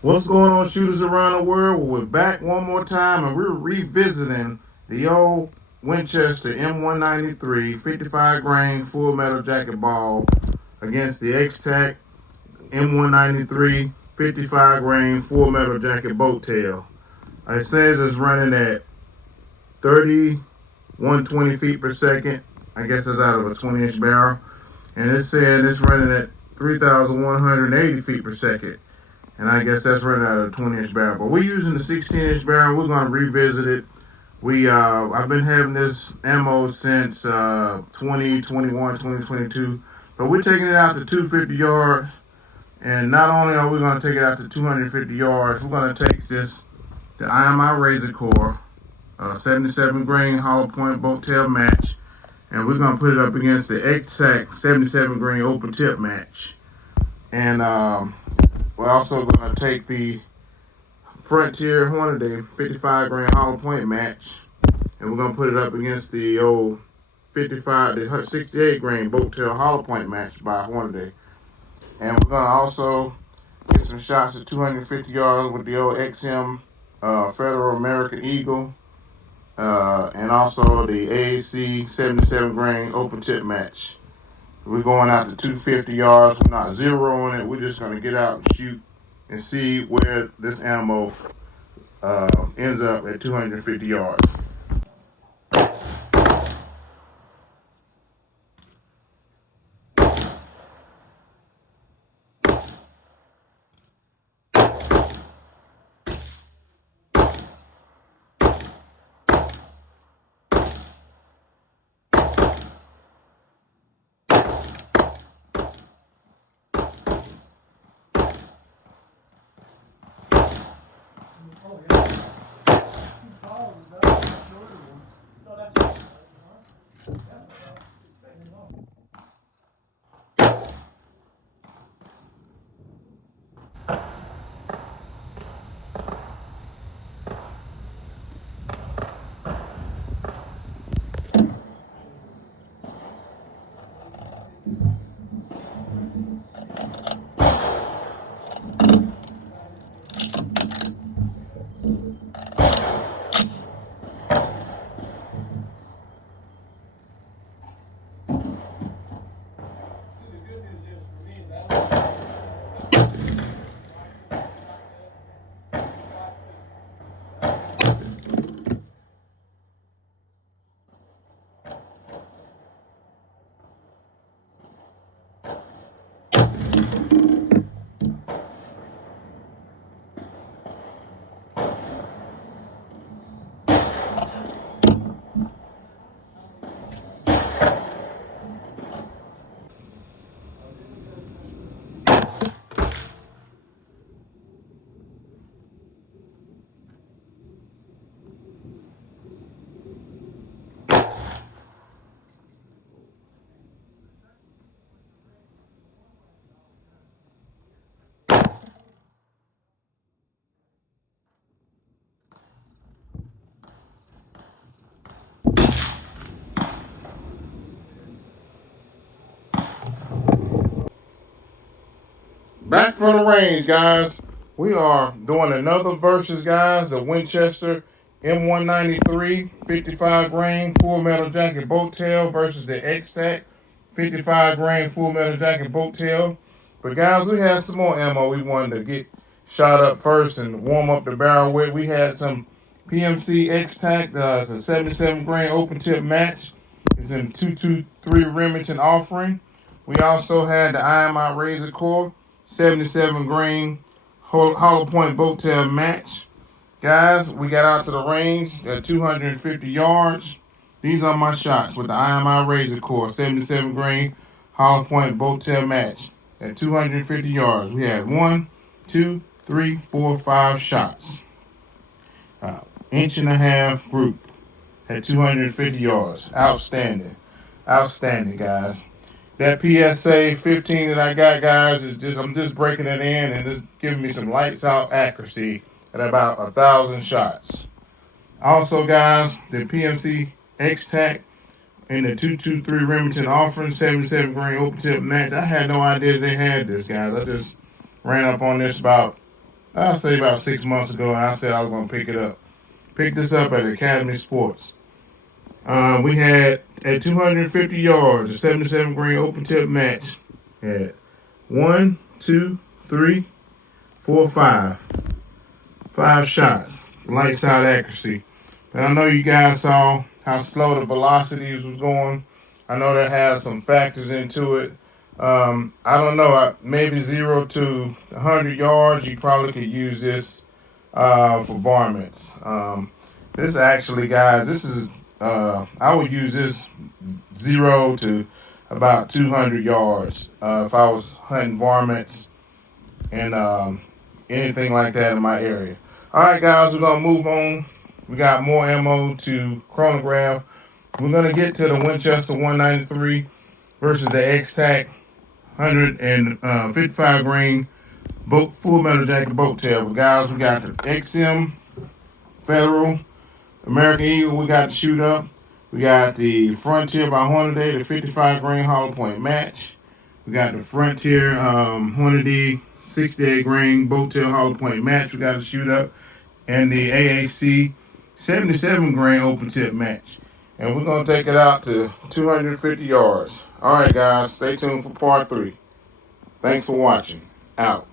What's going on, shooters around the world? Well, we're back one more time and we're revisiting the old Winchester M193 55 grain full metal jacket ball against the X-TAC M193 55 grain full metal jacket boat tail. It says it's running at 120 feet per second. I guess it's out of a 20-inch barrel. And it said it's running at 3,180 feet per second. And I guess that's running out of a 20-inch barrel. But we're using the 16-inch barrel. We're going to revisit it. I've been having this ammo since 2021, 2022. But we're taking it out to 250 yards. And not only are we going to take it out to 250 yards, we're going to take the IMI Razor Core 77 grain hollow point boat tail match. And we're going to put it up against the X-TAC 77 grain open tip match. And we're also going to take the Frontier Hornady 55 grain hollow point match, and we're going to put it up against the old 68 grain boat tail hollow point match by Hornady. And we're going to also get some shots at 250 yards with the old XM Federal American Eagle, and also the AAC 77 grain open tip match. We're going out to 250 yards. We're not zeroing it. We're just going to get out and shoot and see where this ammo ends up at 250 yards. Back from the range, guys. We are doing another versus, guys. The Winchester M193 55 grain full metal jacket boat tail versus the X-TAC 55 grain full metal jacket boat tail. But guys, we had some more ammo we wanted to get shot up first and warm up the barrel with. We had some PMC X-TAC. It's a 77 grain open tip match. It's in 223 Remington offering. We also had the IMI Razor Core 77 grain hollow point boat tail match. Guys, we got out to the range at 250 yards. These are my shots with the IMI Razor Core 77 grain hollow point boat tail match at 250 yards. We had 1, 2, 3, 4, 5 shots. Inch and a half group at 250 yards. Outstanding. Outstanding, guys. That PSA 15 that I got, guys, I'm just breaking it in and just giving me some lights out accuracy at about 1,000 shots. Also, guys, the PMC X-TAC in the 223 Remington offering 77 grain open tip match. I had no idea they had this, guys. I just ran up on this about I'll say about 6 months ago, and I said I was going to pick it up. Picked this up at Academy Sports. We had at 250 yards, a 77 grain open tip match. At 1, 2, 3, 4, 5. 5 shots, light side accuracy. And I know you guys saw how slow the velocities was going. I know that has some factors into it. I don't know, maybe 0 to 100 yards, you probably could use this for varmints. This actually, guys, this is, I would use this 0 to about 200 yards if I was hunting varmints and anything like that in my area. All right, guys, we're going to move on. We got more ammo to chronograph. We're going to get to the Winchester 193 versus the X-TAC 155 grain full metal jacket boat tail. But guys, we got the XM Federal American Eagle we got to shoot up. We got the Frontier by Hornady, the 55 grain hollow point match. We got the Frontier Hornady 68 grain boat tail hollow point match we got to shoot up. And the AAC 77 grain open tip match. And we're going to take it out to 250 yards. All right, guys, stay tuned for part 3. Thanks for watching. Out.